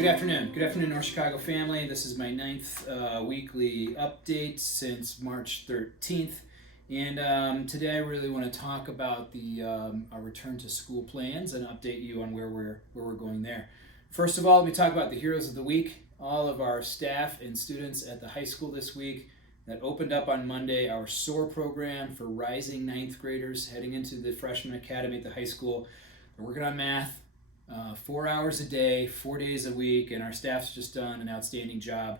Good afternoon. Good afternoon, North Chicago family. This is my ninth weekly update since March 13th. And today I really want to talk about our return to school plans and update you on where we're going there. First of all, let me talk about the heroes of the week. All of our staff and students at the high school this week that opened up on Monday our SOAR program for rising ninth graders heading into the freshman academy at the high school. They're working on math. 4 hours a day, 4 days a week, and our staff's just done an outstanding job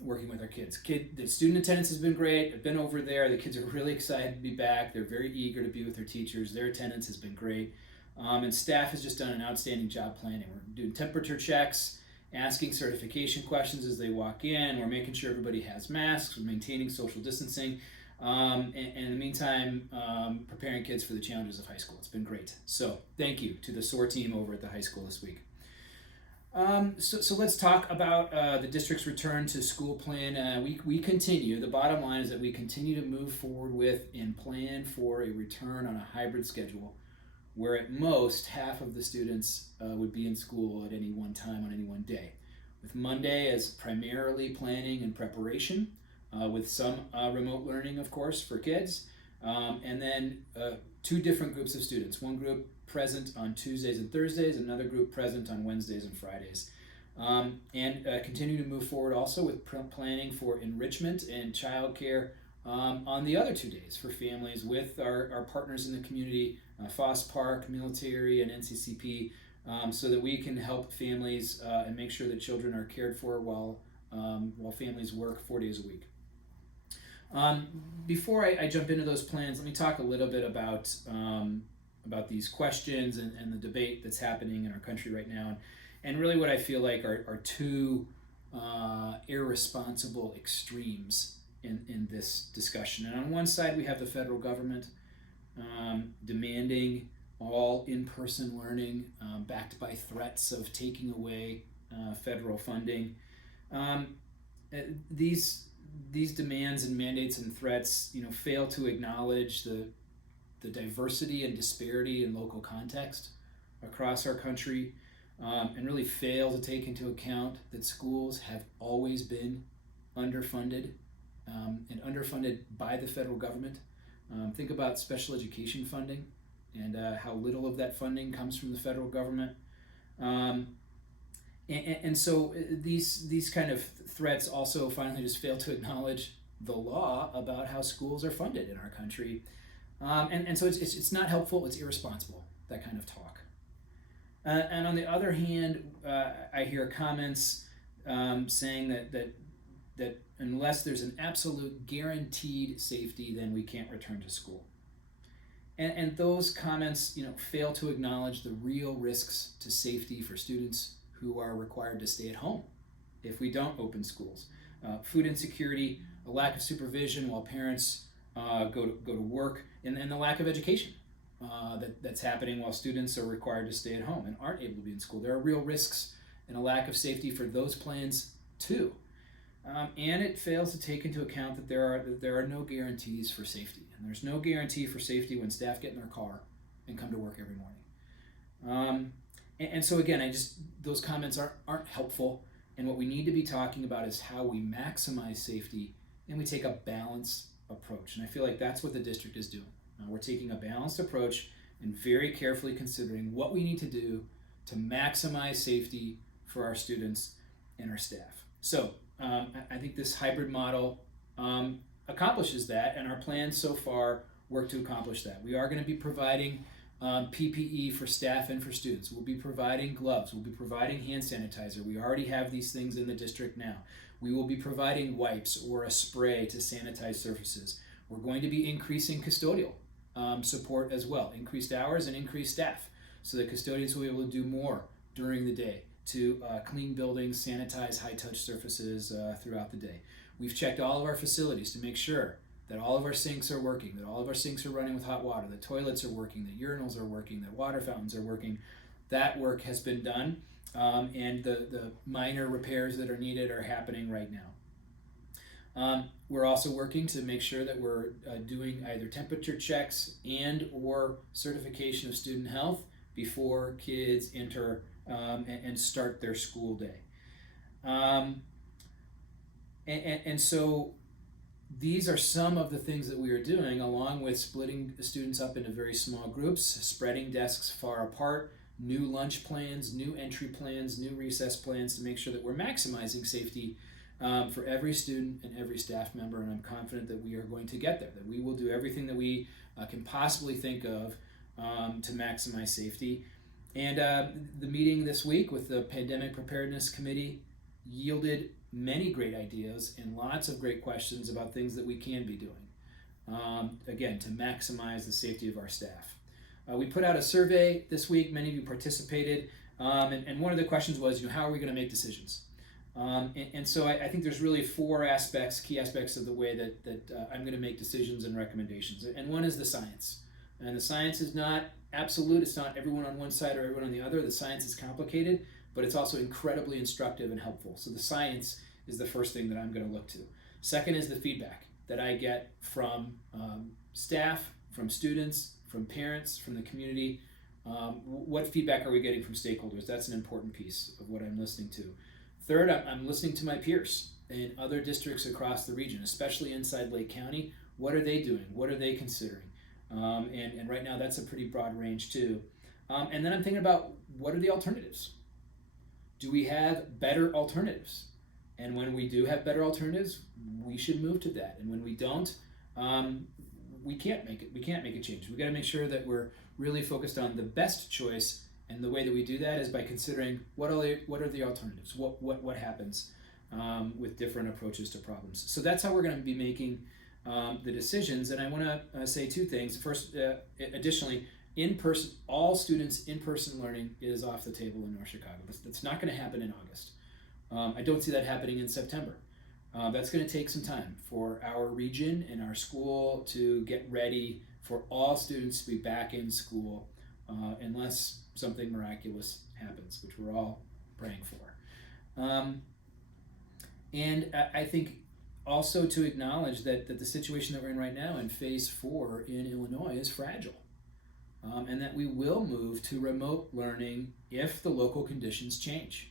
working with our kids. The student attendance has been great. I've been over there. The kids are really excited to be back. They're very eager to be with their teachers. Their attendance has been great. And staff has just done an outstanding job planning. We're doing temperature checks, asking certification questions as they walk in. We're making sure everybody has masks. We're maintaining social distancing. And in the meantime, preparing kids for the challenges of high school. It's been great. So thank you to the SOAR team over at the high school this week. So let's talk about the district's return to school plan. We continue. The bottom line is that we continue to move forward with and plan for a return on a hybrid schedule where at most half of the students would be in school at any one time on any one day, with Monday as primarily planning and preparation, with some remote learning, of course, for kids, and then two different groups of students. One group present on Tuesdays and Thursdays, another group present on Wednesdays and Fridays. And continue to move forward also with planning for enrichment and childcare on the other 2 days for families with our partners in the community, Foss Park, military, and NCCP, so that we can help families and make sure that children are cared for while families work 4 days a week. Before I jump into those plans, let me talk a little bit about these questions and the debate that's happening in our country right now, and really what I feel like are two irresponsible extremes in this discussion. And on one side, we have the federal government demanding all in-person learning, backed by threats of taking away federal funding. These demands and mandates and threats, fail to acknowledge the diversity and disparity in local context across our country, and really fail to take into account that schools have always been underfunded and underfunded by the federal government. Think about special education funding and how little of that funding comes from the federal government. And so these kind of threats also finally just fail to acknowledge the law about how schools are funded in our country. And so it's not helpful, it's irresponsible, that kind of talk. And on the other hand, I hear comments saying that unless there's an absolute guaranteed safety, then we can't return to school. And those comments, fail to acknowledge the real risks to safety for students who are required to stay at home if we don't open schools. Food insecurity, a lack of supervision while parents go to work, and the lack of education that's happening while students are required to stay at home and aren't able to be in school. There are real risks and a lack of safety for those plans too. And it fails to take into account that there are no guarantees for safety. And there's no guarantee for safety when staff get in their car and come to work every morning. And so again, those comments aren't helpful. And what we need to be talking about is how we maximize safety and we take a balanced approach. And I feel like that's what the district is doing. We're taking a balanced approach and very carefully considering what we need to do to maximize safety for our students and our staff. So I think this hybrid model accomplishes that, and our plans so far work to accomplish that. We are going to be providing PPE for staff and for students. We'll be providing gloves. We'll be providing hand sanitizer. We already have these things in the district now. We will be providing wipes or a spray to sanitize surfaces. We're going to be increasing custodial support as well, increased hours and increased staff, so that custodians will be able to do more during the day to clean buildings, sanitize high-touch surfaces throughout the day. We've checked all of our facilities to make sure that all of our sinks are working, that all of our sinks are running with hot water, that toilets are working, that urinals are working, that water fountains are working. That work has been done, and the minor repairs that are needed are happening right now. We're also working to make sure that we're doing either temperature checks and or certification of student health before kids enter and start their school day. Um, and so these are some of the things that we are doing, along with splitting the students up into very small groups, spreading desks far apart, new lunch plans, new entry plans, new recess plans to make sure that we're maximizing safety for every student and every staff member. And I'm confident that we are going to get there, that we will do everything that we can possibly think of to maximize safety. And the meeting this week with the Pandemic Preparedness Committee yielded many great ideas and lots of great questions about things that we can be doing, again, to maximize the safety of our staff. We put out a survey this week. Many of you participated, and one of the questions was, how are we going to make decisions? And so I think there's really four key aspects of the way that I'm going to make decisions and recommendations. And one is the science. And the science is not absolute. It's not everyone on one side or everyone on the other. The science is complicated, but it's also incredibly instructive and helpful. So the science is the first thing that I'm going to look to. Second is the feedback that I get from staff, from students, from parents, from the community. What feedback are we getting from stakeholders? That's an important piece of what I'm listening to. Third, I'm listening to my peers in other districts across the region, especially inside Lake County. What are they doing? What are they considering? And right now that's a pretty broad range too. And then I'm thinking about, what are the alternatives? Do we have better alternatives? And when we do have better alternatives, we should move to that. And when we don't, we can't make it. We can't make a change. We got to make sure that we're really focused on the best choice. And the way that we do that is by considering what are the alternatives. What happens with different approaches to problems. So that's how we're going to be making the decisions. And I want to say two things. First, additionally, in-person, all students in-person learning is off the table in North Chicago. That's not going to happen in August. I don't see that happening in September. That's going to take some time for our region and our school to get ready for all students to be back in school, unless something miraculous happens, which we're all praying for. And I think also to acknowledge that the situation that we're in right now in phase 4 in Illinois is fragile. And that we will move to remote learning if the local conditions change.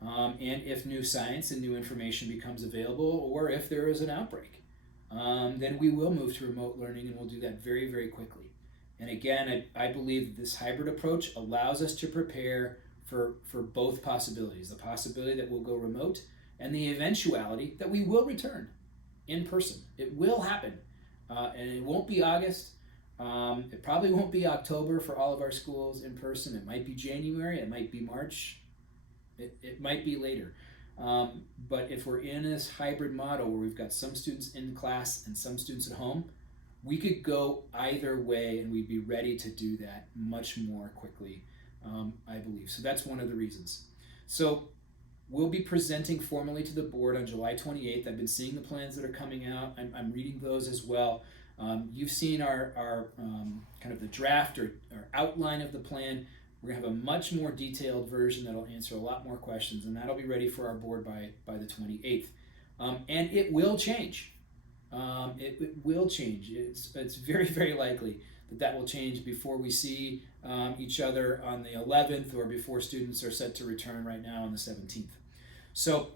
And if new science and new information becomes available, or if there is an outbreak, then we will move to remote learning, and we'll do that very, very quickly. And again, I believe this hybrid approach allows us to prepare for both possibilities, the possibility that we'll go remote and the eventuality that we will return in person. It will happen, and it won't be August. It probably won't be October for all of our schools in person. It might be January, it might be March, it might be later. But if we're in this hybrid model where we've got some students in class and some students at home, we could go either way, and we'd be ready to do that much more quickly, I believe. So that's one of the reasons. So we'll be presenting formally to the board on July 28th. I've been seeing the plans that are coming out. I'm reading those as well. You've seen our kind of the draft or outline of the plan. We're going to have a much more detailed version that'll answer a lot more questions, and that'll be ready for our board by the 28th. And it will change. It will change. It's very, very likely that will change before we see each other on the 11th, or before students are set to return right now on the 17th. So,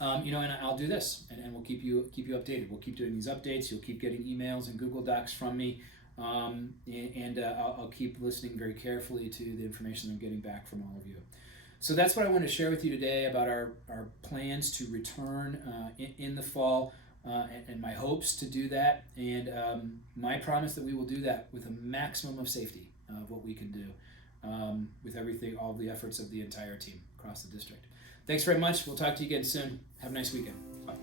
and I'll do this, and we'll keep you updated. We'll keep doing these updates. You'll keep getting emails and Google Docs from me, and I'll keep listening very carefully to the information I'm getting back from all of you. So that's what I wanted to share with you today about our plans to return in the fall. And my hopes to do that, and my promise that we will do that with a maximum of safety of what we can do, with all the efforts of the entire team across the district. Thanks very much. We'll talk to you again soon. Have a nice weekend. Bye.